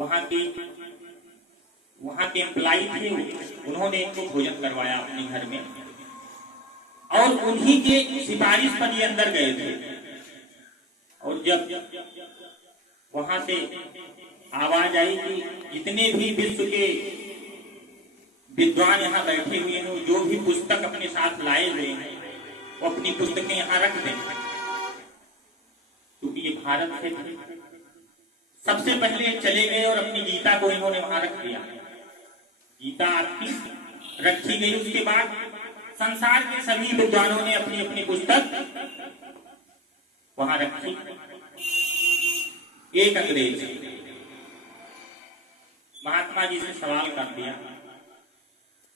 वहां के एम्प्लॉय थे, उन्होंने इनको भोजन करवाया अपने घर में, और उन्हीं के सिफारिश पर ये अंदर गए थे। और जब वहां से आवाज आई कि जितने भी विश्व के विद्वान यहाँ बैठे हुए हैं, जो भी पुस्तक अपने साथ लाए हुए हैं, वो अपनी पुस्तकें यहाँ रख दें, क्योंकि ये भारत से सबसे पहले चले गए और अपनी गीता को इन्होंने वहां रख दिया। गीता आपकी रखी गई, उसके बाद संसार के सभी विद्वानों ने अपनी अपनी पुस्तक वहां रखी। एक अंग्रेज महात्मा जी से सवाल कर दिया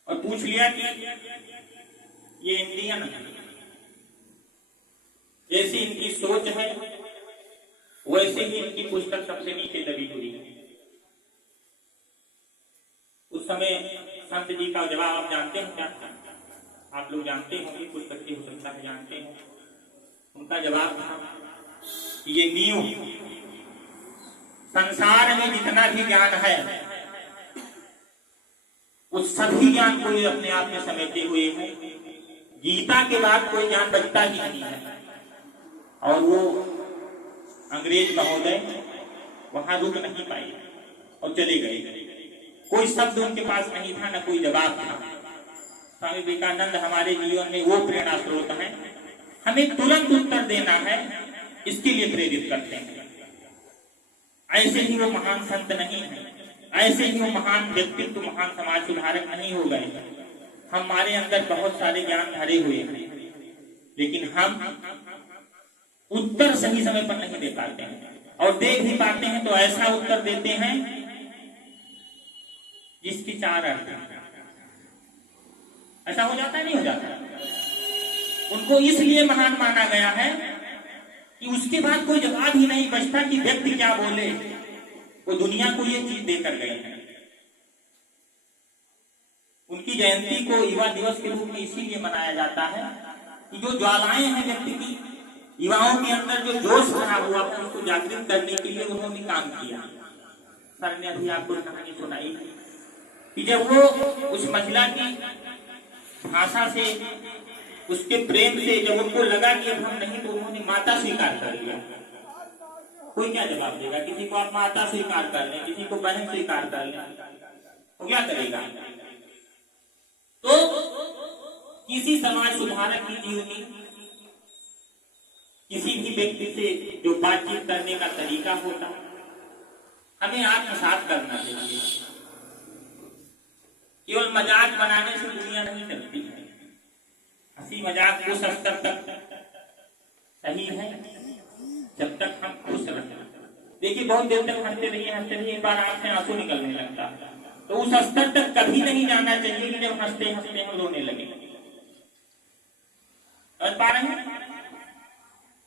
और पूछ लिया कि ये इंडियन है, जैसी इनकी सोच है वैसे ही इनकी पुस्तक सबसे नीचे लगी हुई है। उस समय संत जी का जवाब आप जानते हैं क्या? आप लोग जानते होंगे, पुस्तक की हो सकता है जानते हैं। उनका जवाब था कि ये न्यू संसार में जितना भी ज्ञान है उस सभी ज्ञान को ये अपने आप में समेटे हुए हैं। गीता के बाद कोई ज्ञान बचता ही नहीं है। और वो अंग्रेज महोदय वहां रुक नहीं पाए और चले गए। कोई शब्द उनके पास नहीं था, न कोई जवाब था। स्वामी विवेकानंद हमारे जीवन में वो प्रेरणा स्रोत है, हमें तुरंत उत्तर देना है, इसके लिए प्रेरित करते हैं। ऐसे ही वो महान संत नहीं है, ऐसे ही वो महान व्यक्तित्व, महान समाज सुधारक नहीं हो गए। हमारे अंदर बहुत सारे ज्ञान भरे हुए हैं, लेकिन हम उत्तर सही समय पर नहीं दे पाते हैं, और दे भी पाते हैं तो ऐसा उत्तर देते हैं जिसकी चार अर्थ है। ऐसा हो जाता है, नहीं हो जाता? उनको इसलिए महान माना गया है कि उसके बाद कोई जवाब ही नहीं बचता कि व्यक्ति क्या बोले। वो दुनिया को ये चीज देकर गए हैं। उनकी जयंती को युवा दिवस के रूप में इसीलिए मनाया जाता है कि जो ज्वालाएं हैं व्यक्ति की, युवाओं के अंदर जो जोश भरा हुआ था, उसको जागृत करने के लिए उन्होंने काम किया। सर ने अभी आपको कहानी सुनाई कि जब वो उस महिला की भाषा से, उसके प्रेम से जब उनको लगा कि अब हम नहीं, तो उन्होंने माता स्वीकार कर लिया। कोई क्या जवाब देगा? किसी को आप माता स्वीकार कर लें, किसी को बहन स्वीकार कर लें, तो क्या करेगा? तो किसी समाज सुधारक की जीवनी, किसी भी व्यक्ति से जो बातचीत करने का तरीका होता, हमें आत्मसात करना चाहिए। केवल मजाक बनाने से दुनिया नहीं चलती है। हंसी मजाक उस स्तर तक सही है जब तक हम खुश रहें। देखिए, बहुत देर तक हंसते रहिए, एक बार आंख से आंसू निकलने लगता, तो उस स्तर तक कभी नहीं जाना चाहिए कि जब हंसते हंसते हम रोने लगे। समझ पा रहे हैं?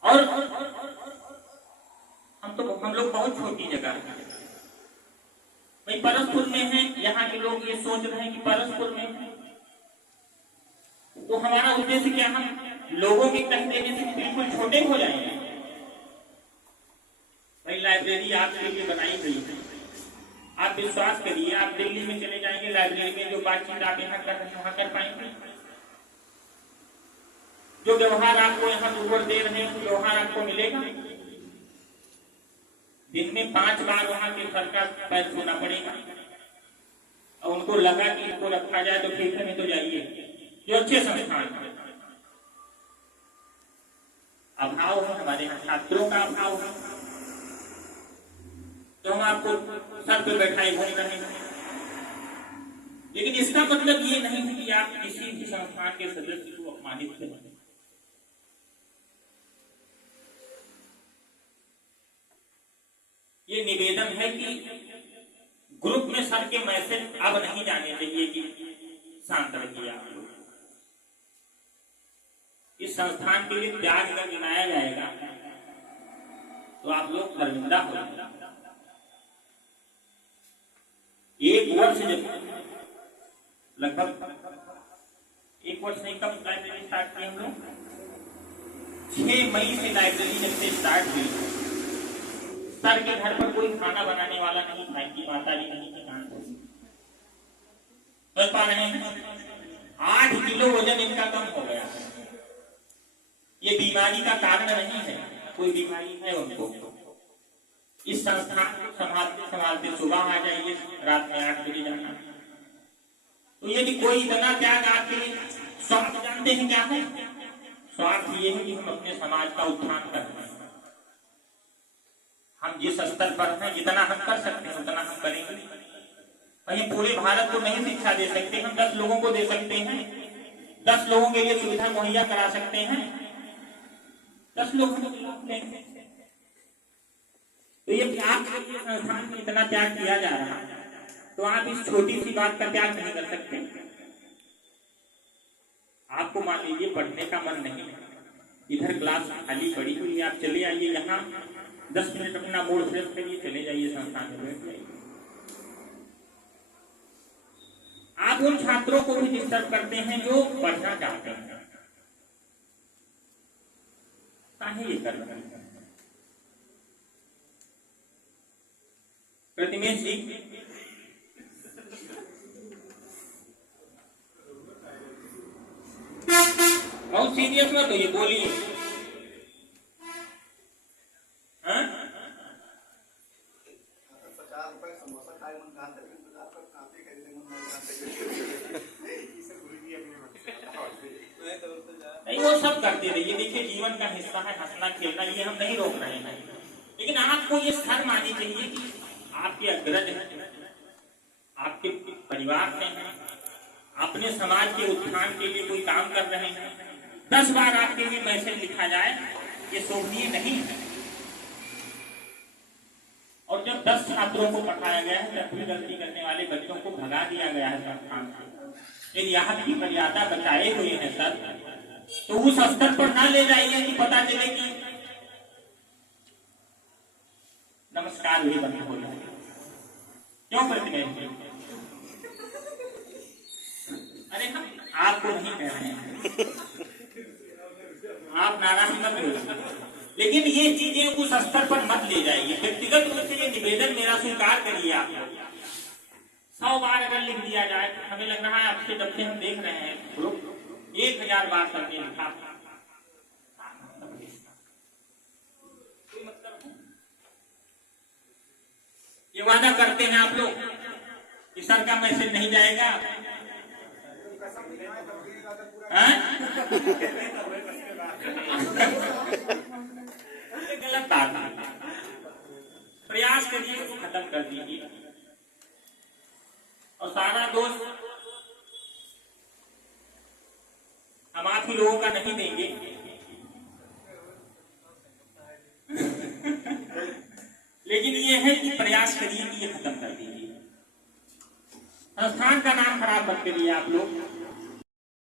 और हम लोग बहुत छोटी जगह है भाई, परसपुर में है। यहाँ के लोग ये सोच रहे हैं कि परसपुर में है, तो हमारा उद्देश्य क्या? हम लोगों के कह देने से बिल्कुल छोटे हो जाएंगे। भाई, लाइब्रेरी आपके लिए बनाई गई है। आप विश्वास करिए, आप दिल्ली में चले जाएंगे, लाइब्रेरी में जो बातचीत आप यहाँ कर रहे हैं वहां कर पाएंगे? जो व्यवहार आपको यहाँ दूर दे रहे हैं, व्यवहार आपको मिलेगा? दिन में 5 बार वहां के सर का पैर छूना पड़ेगा। और उनको लगा कि इनको रखा जाए तो ठीक है, नहीं तो जाइए। जो अच्छे संस्थान है, अभाव है, हमारे यहाँ छात्रों का अभाव है, तो हम आपको सर पर बैठाए घूम रहे हैं। लेकिन इसका मतलब ये नहीं है कि आप किसी भी संस्थान के सदस्य को अपमानित करें। ये निवेदन है कि ग्रुप में सर के मैसेज अब नहीं जाने चाहिए कि शांत रहिए। आप लोग इस संस्थान के लिए त्याग कर गिनाया जाएगा तो आप लोग शर्मिंदा हो जाएंगे। एक वर्ष लगभग 1 वर्ष नहीं, कब लाइब्रेरी स्टार्ट की हम लोग? 6 मई से लाइब्रेरी जब से स्टार्ट हुई, सर के घर पर कोई खाना बनाने वाला नहीं था, इनकी माता जी नहीं थी, कहां समझ पा रहे हैं? 8 किलो वजन इनका कम हो गया। ये बीमारी का कारण नहीं है, कोई बीमारी है उनको। इस संस्थान को संभालते संभालते सुबह आ जाइए, रात में 8 बजे जाना। तो यदि कोई इतना त्याग आपके स्वार्थ जानते हैं क्या है? स्वार्थ ये है कि हम अपने समाज का उत्थान कर रहे हैं। हम जिस स्तर पर हैं, जितना हम कर सकते हैं उतना हम करेंगे। वहीं पूरे भारत को नहीं शिक्षा दे सकते, हम 10 लोगों को दे सकते हैं, 10 लोगों के लिए सुविधा मुहैया करा सकते हैं, 10 लोगों को लाभ लेंगे। तो ये आपके संस्थान में इतना त्याग किया जा रहा है, तो आप इस छोटी सी बात का त्याग नहीं कर सकते। आपको मान लीजिए पढ़ने का मन नहीं है, इधर क्लास खाली पड़ी हुई, आप चले आइए यहाँ 10 मिनट अपना मूड फ्रेश करिए, चले जाइए संस्थान में बैठ जाइए। आप उन छात्रों को भी डिस्टर्ब करते हैं जो पढ़ना चाहते हैं। काहे ये कर रहे हैं? प्रतिमेश जी, बहुत सीरियस मत होइए, बोलिए। नहीं, वो सब करते रहिए, देखिए जीवन का हिस्सा है हंसना खेलना, ये हम नहीं रोक रहे हैं। लेकिन आपको ये शर्म आनी चाहिए कि आपके अग्रज हैं, आपके परिवार से हैं, अपने समाज के उत्थान के लिए कोई काम कर रहे हैं, 10 बार आपके लिए मैसेज लिखा जाए, ये शोभनीय नहीं है। और जब 10 छात्रों को पढ़ाया गया है, तब भी गलती करने वाले बच्चों को भगा दिया गया है संस्थान से। यदि यहाँ की मर्यादा बचाए हुए हैं सर, तो उस स्तर पर ना ले जाइए कि पता चले कि नमस्कार भी बंद हो जाए। क्यों प्रतिमेश? अरे हम आपको नहीं कह रहे हैं, आप नाराज मत होइए, लेकिन ये चीजें उस स्तर पर मत ले जाइए। व्यक्तिगत रूप से ये निवेदन मेरा स्वीकार करिए। आप 100 बार अगर लिख दिया जाए, हमें लग रहा है आपसे जब से हम देख रहे हैं ग्रुप 1000 बार सबने लिखा, कोई मतलब है? ये वादा करते हैं आप लोग कि सर का मैसेज नहीं जाएगा, गलत बात है। प्रयास करिए उसको खत्म कर दीजिए, और सारा दोष हम आप ही लोगों का नहीं देंगे। लेकिन ये है कि प्रयास करिए कि ये खत्म कर दीजिए। संस्थान का नाम खराब मत करिए आप लोग।